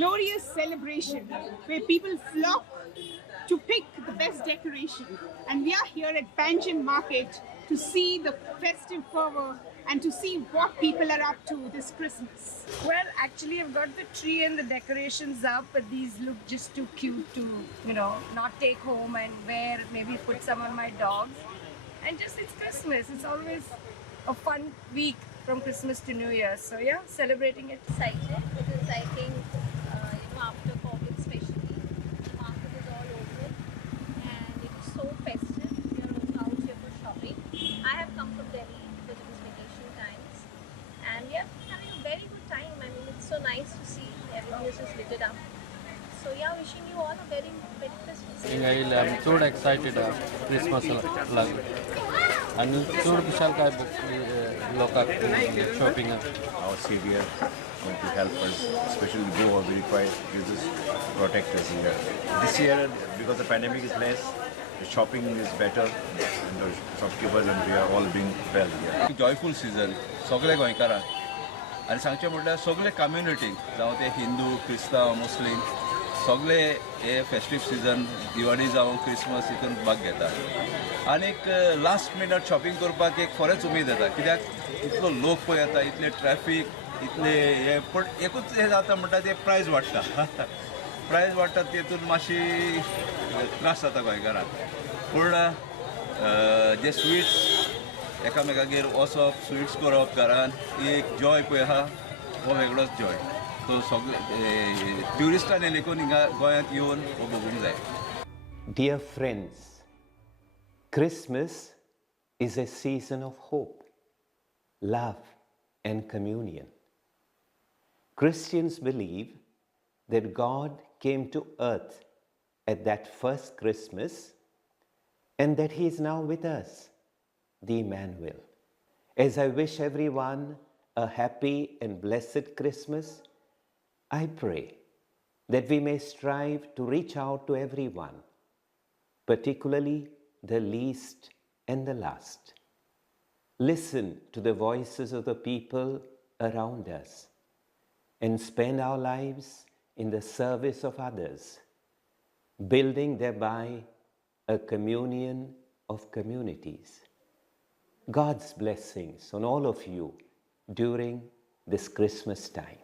glorious celebration where people flock to pick the best decoration. And we are here at Panjim Market to see the festive fervor and to see what people are up to this Christmas. Well, actually, I've got the tree and the decorations up, but these look just too cute to, not take home and wear, maybe put some on my dogs. And just, it's Christmas. It's always a fun week from Christmas to New Year. So yeah, celebrating it. Excited because I think, after COVID especially, the market is all open and it is so festive. We are also out here for shopping. I have come from Delhi because it was vacation times and we are having a very good time. I mean, it's so nice to see everything is just lit up. So yeah, wishing you all a very Merry Christmas. I'm so excited Christmas lag. And so Vishal ka loka shopping. Our Savior going to help us, especially go verify Jesus, protect us here. This year, because the pandemic is less, the shopping is better, and the shopkeepers and we are all being well here. Joyful season, सगळे गोंयकारांक आनी सांगचें म्हटल्यार सगळे कम्युनिटीक जावं ते हिंदू क्रिस्तांव Muslim सगळे हे फेस्टीव सीजन दिवाळी जावं क्रिसमस हितून भाग घेतात आनीक लास्ट मिनट शॉपिंग करपाक एक खरेंच उमेद येता कित्याक इतलो लोक पळय येता इतले ट्रॅफीक इतले हे पूण एकूच हे जाता म्हणटा ते प्रायस वाडटा प्रायस वाडटा तेतून मातशी त्रास जाता गोंयकारांक पूण जे स्विट्स एकामेकागेर वचप स्विट्स करप घरान एक जॉय पळय आहा हो वेगळोच जॉय तो सगळे ट्युरिस्टांनी लेखून हिंगा गोंयांत येवन हो बघूंक जाय. Dear friends, Christmas is a season of hope, love and communion. Christians believe that God came to earth at that first Christmas and that He is now with us, the Emmanuel. As I wish everyone a happy and blessed Christmas, I pray that we may strive to reach out to everyone, particularly the least and the last. Listen to the voices of the people around us and spend our lives in the service of others, building thereby a communion of communities. God's blessings on all of you during this Christmas time.